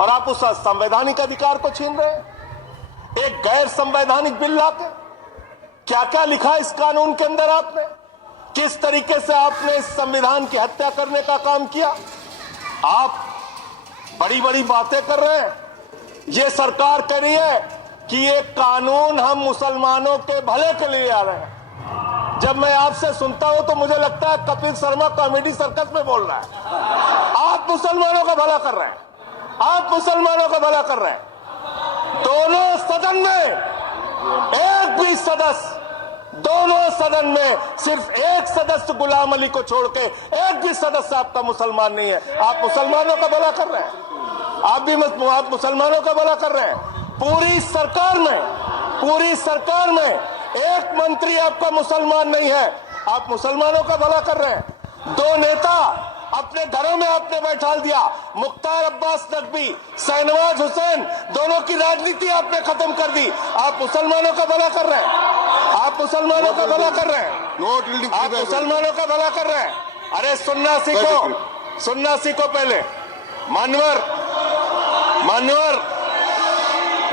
और आप उस संवैधानिक अधिकार को छीन रहे हैं एक गैर संवैधानिक बिल लाके। क्या क्या लिखा इस कानून के अंदर आपने, किस तरीके से आपने इस संविधान की हत्या करने का काम किया। आप बड़ी बड़ी बातें कर रहे हैं। ये सरकार कह रही है कि ये कानून हम मुसलमानों के भले के लिए आ रहे हैं। जब मैं आपसे सुनता हूं तो मुझे लगता है कपिल शर्मा कॉमेडी सर्कस में बोल रहा है। आप मुसलमानों का भला कर रहे हैं, आप मुसलमानों का भला कर रहे हैं। दोनों सदन में एक भी सदस्य, दोनों सदन में सिर्फ एक सदस्य गुलाम अली को छोड़ के एक भी सदस्य आपका मुसलमान नहीं है। आप मुसलमानों का भला कर रहे हैं, आप मुसलमानों का भला कर रहे हैं। पूरी सरकार में एक मंत्री आपका मुसलमान नहीं है, आप मुसलमानों का भला कर रहे हैं। दो नेता अपने घरों में आपने बैठा दिया, मुख्तार अब्बास नकवी, शाहनवाज हुसैन, दोनों की राजनीति आपने खत्म कर दी। आप मुसलमानों का भला कर रहे हैं, आप मुसलमानों का भला कर रहे हैं, आप मुसलमानों का भला कर रहे हैं। अरे सुनना सीखो पहले। मान्यवर,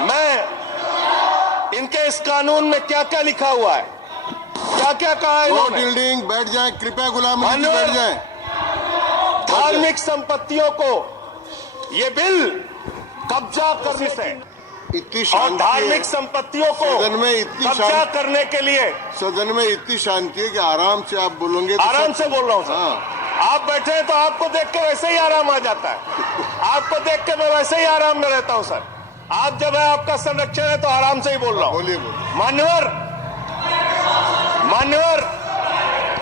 मैं इनके इस कानून में क्या क्या लिखा हुआ है, क्या क्या कहा है इन्होंने। बैठ जाए कृपया, गुलाम अली बैठ जाए। धार्मिक संपत्तियों को ये बिल कब्जा करने से और धार्मिक संपत्तियों को कब्जा करने के लिए सदन में इतनी शांति है कि आराम से आप बोलोगे। आराम से बोल रहा हूँ सर। आप बैठे हैं तो आपको देख के वैसे ही आराम आ जाता है। आपको देख के मैं वैसे ही आराम में रहता हूँ सर। आप जब है आपका संरक्षण है तो आराम से ही बोल रहा हूँ। बोलिए। मान्यवर,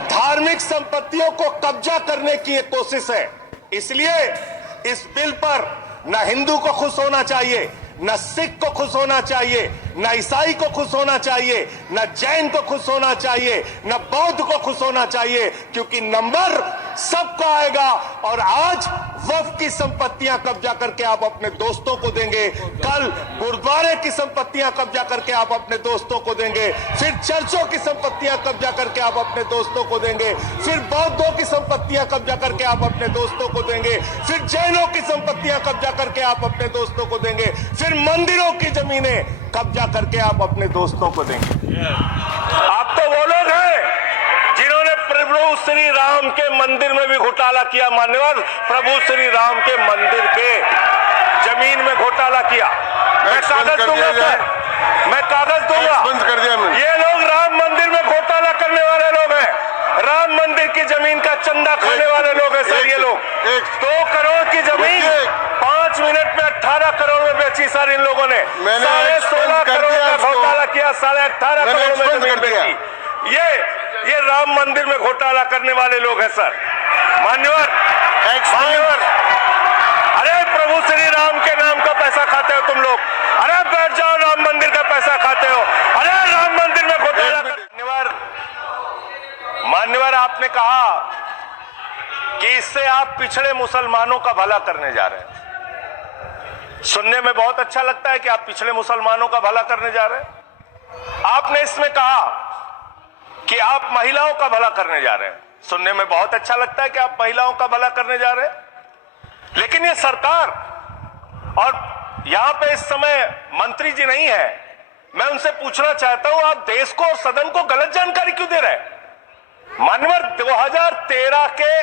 धार्मिक संपत्तियों को कब्जा करने की एक कोशिश है। इसलिए इस बिल पर न हिंदू को खुश होना चाहिए, न सिख को खुश होना चाहिए, न ईसाई को खुश होना चाहिए, न जैन को खुश होना चाहिए, न बौद्ध को खुश होना चाहिए, क्योंकि नंबर सबको आएगा। और आज वक्फ की संपत्तियां कब्जा करके आप अपने दोस्तों को देंगे, कल गुरुद्वारे की संपत्तियां कब्जा करके आप अपने दोस्तों को देंगे, फिर चर्चों की संपत्तियां कब्जा करके आप अपने दोस्तों को देंगे, फिर बौद्धों की संपत्तियां कब्जा करके आप अपने दोस्तों को देंगे, फिर जैनों की संपत्तियां कब्जा करके आप अपने दोस्तों को देंगे, फिर मंदिरों की जमीनें कब्जा करके आप अपने दोस्तों को देंगे। आप तो वो लोग हैं जिन्होंने प्रभु श्री राम के मंदिर में भी घोटाला किया। मान्यवर, प्रभु श्री राम के मंदिर के जमीन में घोटाला किया। मैं कागज दूंगा सर, मैं कागज दूंगा। बंद कर दिया मैंने। ये लोग राम मंदिर में घोटाला करने वाले लोग हैं, राम मंदिर की जमीन का चंदा खाने वाले लोग हैं सर। ये लोग 2 करोड़ की जमीन 5 मिनट में 18 करोड़ में बेची सर इन लोगों ने। 16.5 करोड़ का घोटाला किया, 18.5 करोड़ में जमीन बेची। ये राम मंदिर में घोटाला करने वाले लोग हैं सर। मान्यवर, अरे प्रभु श्री राम के नाम का पैसा खाते हो तुम लोग। अरे बैठ जाओ, राम मंदिर का पैसा खाते हो। अरे राम मंदिर में घोटाला। मान्यवर, आपने कहा कि इससे आप पिछड़े मुसलमानों का भला करने जा रहे हैं। सुनने में बहुत अच्छा लगता है कि आप पिछड़े मुसलमानों का भला करने जा रहे हैं। आपने इसमें कहा कि आप महिलाओं का भला करने जा रहे हैं। सुनने में बहुत अच्छा लगता है कि आप महिलाओं का भला करने जा रहे हैं। लेकिन ये सरकार, और यहां पे इस समय मंत्री जी नहीं है, मैं उनसे पूछना चाहता हूं, आप देश को और सदन को गलत जानकारी क्यों दे रहे हैं? मानवर, 2013 के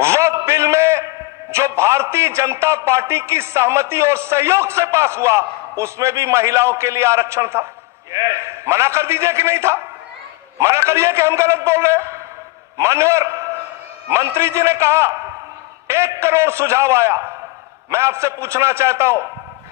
वक्फ बिल में जो भारतीय जनता पार्टी की सहमति और सहयोग से पास हुआ, उसमें भी महिलाओं के लिए आरक्षण था। मना कर दीजिए कि नहीं था? मना करिए कि हम गलत बोल रहे हैं। मान्यवर, मंत्री जी ने कहा 1 करोड़ सुझाव आया। मैं आपसे पूछना चाहता हूं,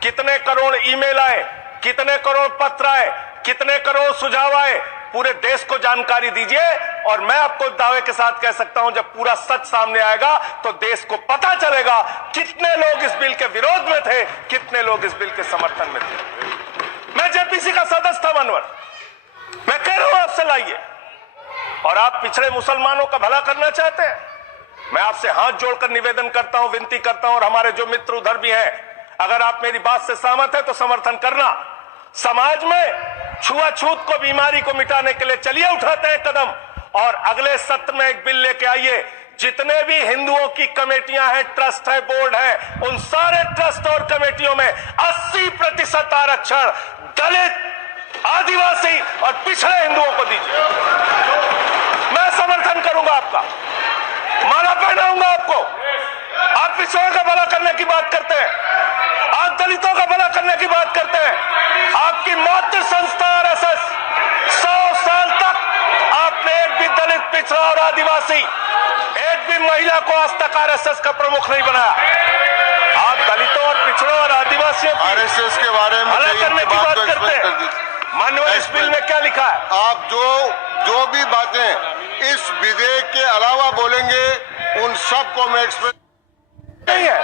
कितने करोड़ ईमेल आए, कितने करोड़ पत्र आए, कितने करोड़ सुझाव आए? पूरे देश को जानकारी दीजिए। और मैं आपको दावे के साथ कह सकता हूं, जब पूरा सच सामने आएगा तो देश को पता चलेगा कितने लोग इस बिल के विरोध में थे, कितने लोग इस बिल के समर्थन में थे। मैं जेपीसी का सदस्य था मानवर, मैं कह रहा हूं आपसे लाइए। और आप पिछड़े मुसलमानों का भला करना चाहते हैं? मैं आपसे हाथ जोड़कर निवेदन करता हूं, विनती करता हूं, और हमारे जो मित्र उधर भी हैं, अगर आप मेरी बात से सहमत हैं तो समर्थन करना। समाज में छुआछूत को, बीमारी को मिटाने के लिए चलिए उठाते हैं कदम, और अगले सत्र में एक बिल लेके आइए जितने भी हिंदुओं की कमेटियां हैं, ट्रस्ट है, बोर्ड है, उन सारे ट्रस्ट और कमेटियों में 80% आरक्षण दलित, आदिवासी और पिछड़े हिंदुओं को दीजिए। मैं समर्थन करूंगा आपका, माला पहनाऊंगा आपको। आप पिछड़ों का भला करने की बात करते हैं, आप दलितों का भला करने की बात करते हैं। आपकी मातृ संस्था आरएसएस 100 साल तक आपने एक भी दलित, पिछड़ा और आदिवासी, एक भी महिला को आज तक आरएसएस का प्रमुख नहीं बनाया। आप दलितों और पिछड़ों और आदिवासियों की आरएसएस के बारे में भला करने की बात करते कर हैं। दीजिए। माननीय, इस बिल में क्या लिखा है? आप जो भी बातें इस विधेयक के अलावा बोलेंगे उन सबको मैं एक्सप्रेस नहीं है।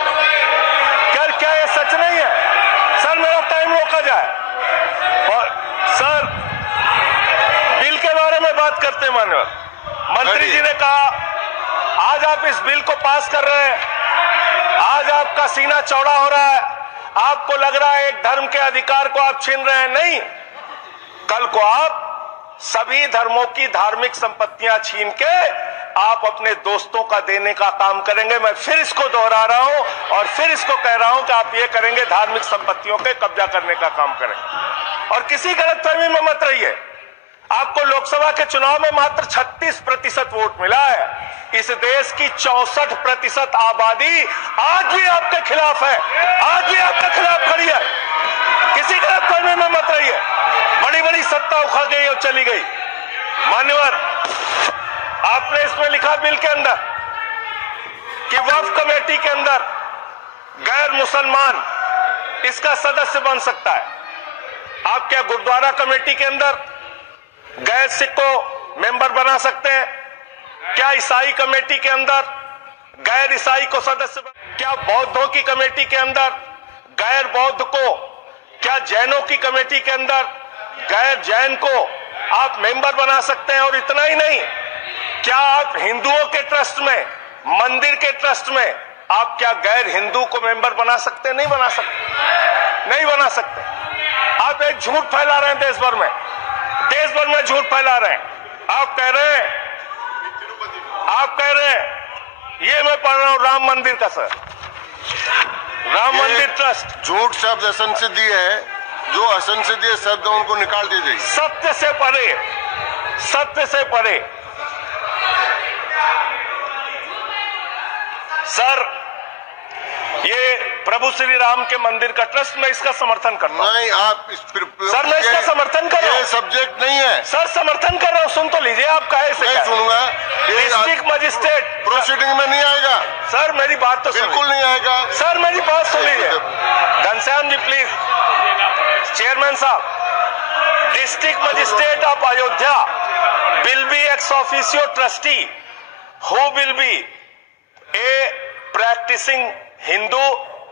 क्या ये सच नहीं है? सर मेरा टाइम रोका जाए और सर बिल के बारे में बात करते हैं। माननीय मंत्री जी ने कहा आज आप इस बिल को पास कर रहे हैं, आज आपका सीना चौड़ा हो रहा है, आपको लग रहा है एक धर्म के अधिकार को आप छीन रहे हैं। नहीं, कल को आप सभी धर्मों की धार्मिक संपत्तियां छीन के आप अपने दोस्तों का देने का काम करेंगे। मैं फिर इसको दोहरा रहा हूं और फिर इसको कह रहा हूं कि आप ये करेंगे, धार्मिक संपत्तियों के कब्जा करने का काम करेंगे। और किसी गलतफहमी में मत रहिए। आपको लोकसभा के चुनाव में मात्र 36% वोट मिला है। इस देश की 64% आबादी आज भी आपके खिलाफ है, आज भी आपके खिलाफ खड़ी है। किसी गलतफहमी में मत रहिए। बड़ी बड़ी सत्ता उखड़ गई और चली गई। मान्यवर, आपने इसमें लिखा बिल के अंदर कि वक्फ कमेटी के अंदर गैर मुसलमान इसका सदस्य बन सकता है। आप क्या गुरुद्वारा कमेटी के अंदर गैर सिख को मेंबर बना सकते हैं? क्या ईसाई कमेटी के अंदर गैर ईसाई को सदस्य क्या बौद्धों की कमेटी के अंदर गैर बौद्ध को, क्या जैनों की कमेटी के अंदर गैर जैन को आप मेंबर बना सकते हैं? और इतना ही नहीं, क्या आप हिंदुओं के ट्रस्ट में, मंदिर के ट्रस्ट में आप क्या गैर हिंदू को मेंबर बना सकते हैं? नहीं बना सकते, नहीं बना सकते। आप एक झूठ फैला रहे हैं देश भर में, देश भर में झूठ फैला रहे हैं। आप कह रहे हैं ये मैं पढ़ रहा हूं राम मंदिर का, सर, राम मंदिर ट्रस्ट। झूठ शब्द असंसदीय है, जो असंसदीय शब्द है उनको निकाल दीजिए। सत्य से परे, सत्य से परे। सर ये प्रभु श्री राम के मंदिर का ट्रस्ट, मैं इसका समर्थन करता हूं। नहीं, आप सर मैं इसका समर्थन कर रहा हूं। ये सब्जेक्ट नहीं है सर, समर्थन कर रहा हूं। सुन तो लीजिए, आप कहे से नहीं सुनूंगा। डिस्ट्रिक्ट मजिस्ट्रेट प्रोसीडिंग में नहीं आएगा। सर मेरी बात तो बिल्कुल नहीं आएगा। सर मेरी बात सुन लीजिए। घनश्याम जी प्लीज, चेयरमैन साहब, district magistrate of Ayodhya will be ex officio trustee who will be a practicing Hindu.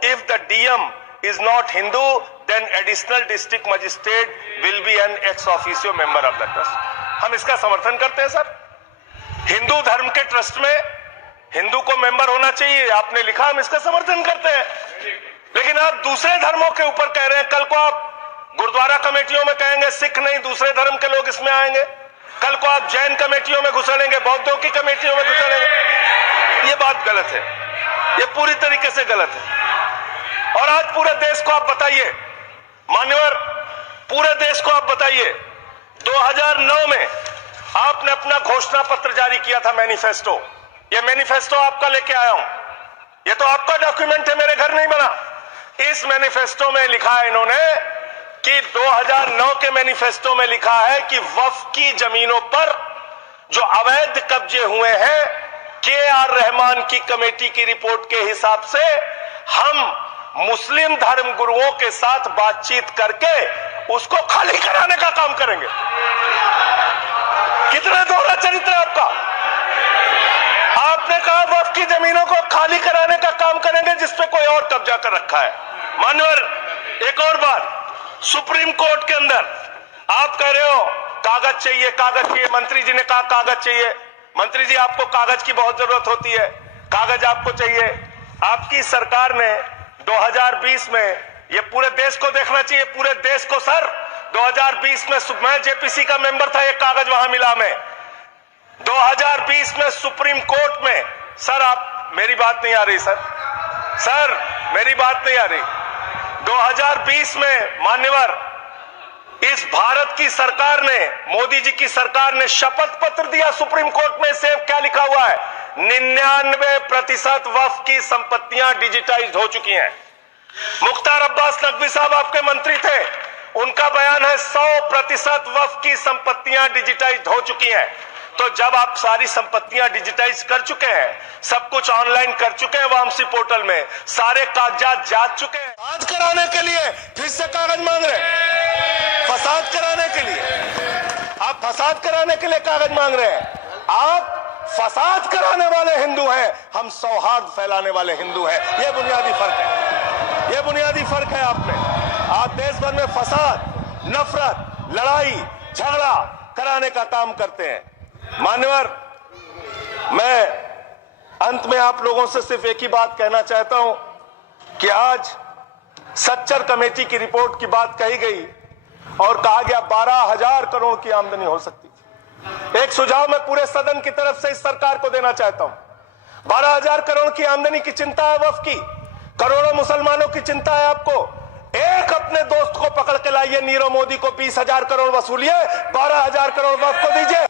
If the DM is not Hindu, then additional district magistrate will be an ex officio member of the trust. हम इसका समर्थन करते हैं sir. Hindu धर्म के trust में हिंदू को member होना चाहिए, आपने लिखा, हम इसका समर्थन करते हैं। लेकिन आप दूसरे धर्मों के ऊपर कह रहे हैं। कल को आप गुरुद्वारा कमेटियों में कहेंगे सिख नहीं, दूसरे धर्म के लोग इसमें आएंगे। कल को आप जैन कमेटियों में घुसड़ेंगे, बौद्धों की कमेटियों में घुसड़ेंगे। ये बात गलत है, ये पूरी तरीके से गलत है। और आज पूरे देश को आप बताइए, मान्यवर, पूरे देश को आप बताइए, 2009 में आपने अपना घोषणा पत्र जारी किया था, मैनिफेस्टो। ये मैनिफेस्टो आपका लेके आया हूं, ये तो आपका डॉक्यूमेंट है, मेरे घर नहीं बना। इस मैनिफेस्टो में लिखा है इन्होंने कि 2009 के मैनिफेस्टो में लिखा है कि वक्फ की जमीनों पर जो अवैध कब्जे हुए हैं, के.आर. रहमान की कमेटी की रिपोर्ट के हिसाब से हम मुस्लिम धर्म गुरुओं के साथ बातचीत करके उसको खाली कराने का काम करेंगे। कितना दोहरा चरित्र है आपका। आपने कहा वक्फ की जमीनों को खाली कराने का काम करेंगे जिसपे कोई और कब्जा कर रखा है। मान्यवर, एक और बात, सुप्रीम कोर्ट के अंदर आप कह रहे हो कागज चाहिए, कागज चाहिए। मंत्री जी ने कहा कागज चाहिए। मंत्री जी, आपको कागज की बहुत जरूरत होती है, कागज आपको चाहिए। आपकी सरकार ने 2020 में, ये पूरे देश को देखना चाहिए, पूरे देश को सर, 2020 में मैं जेपीसी का मेंबर था, एक कागज वहां मिला। मैं 2020 में सुप्रीम कोर्ट में सर आप मेरी बात नहीं आ रही सर मेरी बात नहीं आ रही। 2020 में मान्यवर इस भारत की सरकार ने, मोदी जी की सरकार ने शपथ पत्र दिया सुप्रीम कोर्ट में। से क्या लिखा हुआ है? 99% वक्फ की संपत्तियां डिजिटाइज हो चुकी हैं। मुख्तार अब्बास नकवी साहब आपके मंत्री थे, उनका बयान है 100% वक्फ की संपत्तियां डिजिटाइज हो चुकी हैं। तो जब आप सारी संपत्तियां डिजिटाइज कर चुके हैं, सब कुछ ऑनलाइन कर चुके हैं वामसी पोर्टल में, सारे कागजात जांच चुके हैं, फसाद कराने के लिए फिर से कागज मांग रहे हैं। फसाद कराने के लिए आप फसाद कराने के लिए कागज मांग रहे हैं। आप फसाद कराने वाले हिंदू हैं, हम सौहार्द फैलाने वाले हिंदू हैं। यह बुनियादी फर्क है, यह बुनियादी फर्क है आप में। आप देश भर में फसाद, नफरत, लड़ाई, झगड़ा कराने का काम करते हैं। मान्यवर, मैं अंत में आप लोगों से सिर्फ एक ही बात कहना चाहता हूं कि आज सच्चर कमेटी की रिपोर्ट की बात कही गई और कहा गया 12,000 करोड़ की आमदनी हो सकती थी। एक सुझाव मैं पूरे सदन की तरफ से इस सरकार को देना चाहता हूं। 12,000 करोड़ की आमदनी की चिंता है वक्फ की, करोड़ों मुसलमानों की चिंता है आपको। एक अपने दोस्त को पकड़ के लाइए, नीरव मोदी को 20,000 करोड़ वसूलिए, 12,000 करोड़ वक्फ को दीजिए।